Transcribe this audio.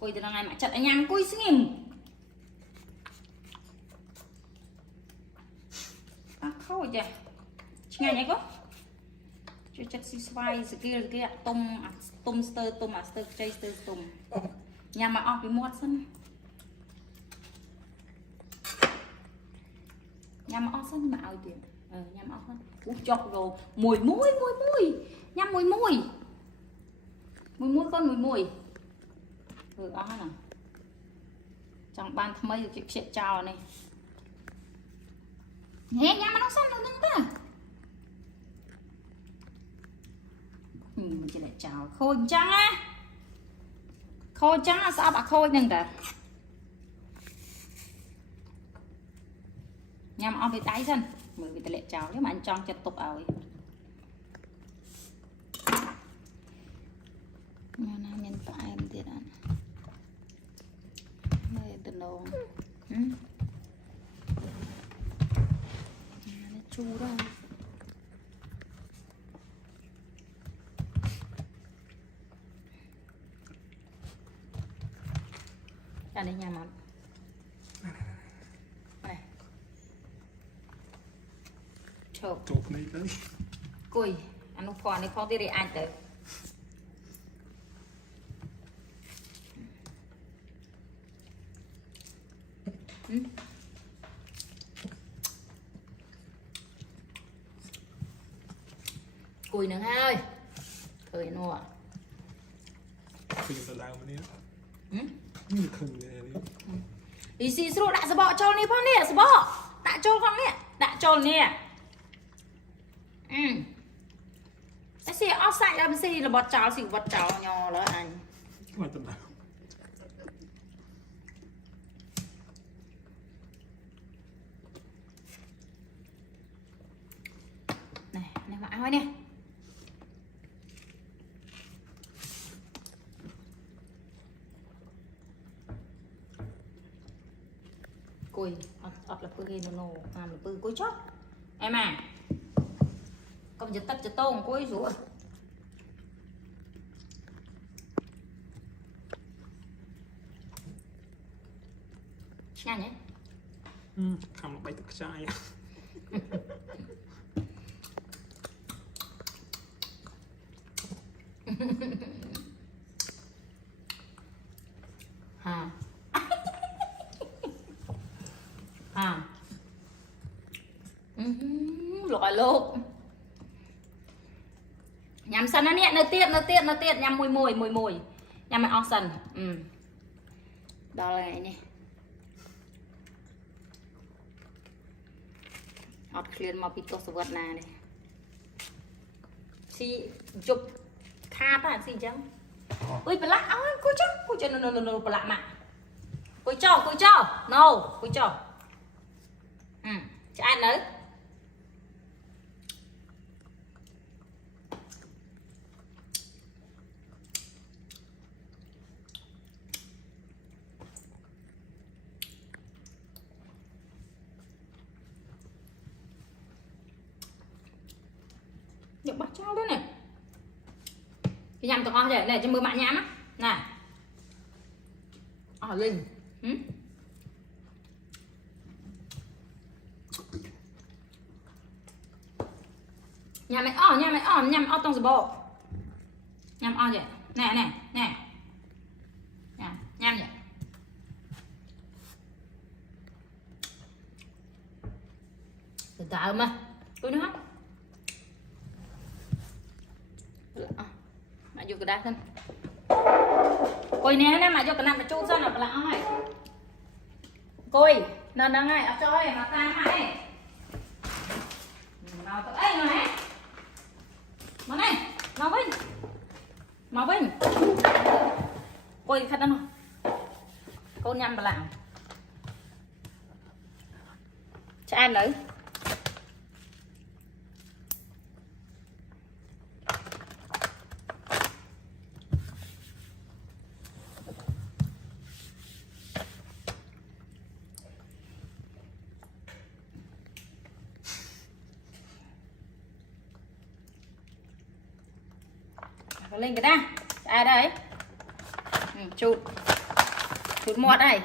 Cùi từ ngày mà chặt anh nhang cùi xinh em. À khôi chà. Ngày này có. Cho chặt xì xoay kia tôm stir chay stir tôm. Nhà mà ọp bị muột sân. Nhà mà ọp sân mà ao tiền. Nhà mà ọp sân. Ui chọc rồi. Mùi. Nhằm mùi. Mùi con mùi. Đó nè. Chẳng ban thầm mấy được chuyện chào này. Hé nhà mà nó sân rồi nâng ta. Mình chỉ lại chào khôi trắng á. Khôi trắng á sao bà khôi nâng ta. Nhà mà ông bị tái sân. Mình bị lại chào nếu mà anh trong chật tục ảo. Nhà nào mình phải em thì đó. Đây tình đồ. Nó chu đó. Ra đây nhà món. Này. Chộp này cái. Cùi, ăn nó phò này khó tí để ăn tới. Cùi nữa ha ơi. Thời nọ. Khơi ta đào mà nè. Như khơi nè. Đi xì xô đã bọ cho nè con nè, bọ. Đã cho con nè, đã cho nè. Cái xì ớt xay ra bên xì là bọt cháo nhỏ đó anh. Ngoài tầm nào. Này, này mà áo nè. Cùi, ọt là cùi nó làm là cùi cùi chót. Em à. Con giật tắt cho tông cùi rủa. Nhanh nhé. Không nó bay thật sai. Hà. Lội lộp. Nhằm sân nó nè, nó tiết nhằm mùi. Nhằm mày o sần. Đó là này nè. Ọt khuyên mà bị tốt sự vật này. Xì chụp khá ta xì chăng. Ui bà lạ, cô cho nó bà lạ mà. Cô cho, no, cô cho. Cho ăn đấy. Được bắt cháu đó này. Cái nhằm tụi con vậy này cho mưa bạn nhám á. Này. Lên. Nhà mày nhằm trong rồi bộ. Nhằm vậy. Nè. Nhằm vậy. Từ từ mà. Tôi nữa. Mà vô cái đá thân. Cùi nè mà vô cái nằm mà chu ra nào là ai. Cùi, nè ngay ở cho ấy mà ta hay. Nào tụi ấy mà hả? Mà này, Mà Vinh. Cùi khát đâu. Cô nhằm bà làm. Cho ăn đấy. Lên cái đa. Ai đây? Chụp. chuột mọt này